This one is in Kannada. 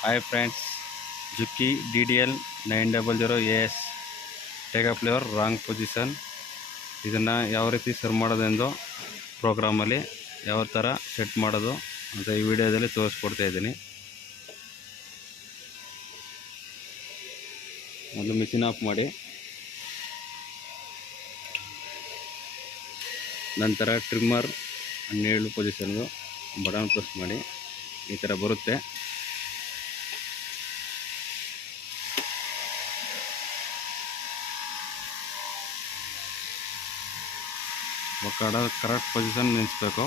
Hi friends, Juki DDL 900AS take up lever wrong position. ಇದನ್ನು ಯಾವ ರೀತಿ ಸರಿ ಮಾಡೋದೆಂದು ಪ್ರೋಗ್ರಾಮಲ್ಲಿ ಯಾವ ಥರ ಸೆಟ್ ಮಾಡೋದು ಅಂತ ಈ ವಿಡಿಯೋದಲ್ಲಿ ತೋರಿಸ್ಕೊಡ್ತಾ ಇದ್ದೀನಿ. ಮೊದಲು ಮಿಷಿನ್ ಆಫ್ ಮಾಡಿ, ನಂತರ ಟ್ರಿಮ್ಮರ್ 17 ಪೊಸಿಷನ್ಗೂ ಬಟನ್ ಪ್ರೆಸ್ ಮಾಡಿ. ಈ ಥರ ಬರುತ್ತೆ. ಕರೆಕ್ಟ್ ಪೊಸಿಷನ್ ನಿಲ್ಲಿಸ್ಬೇಕು.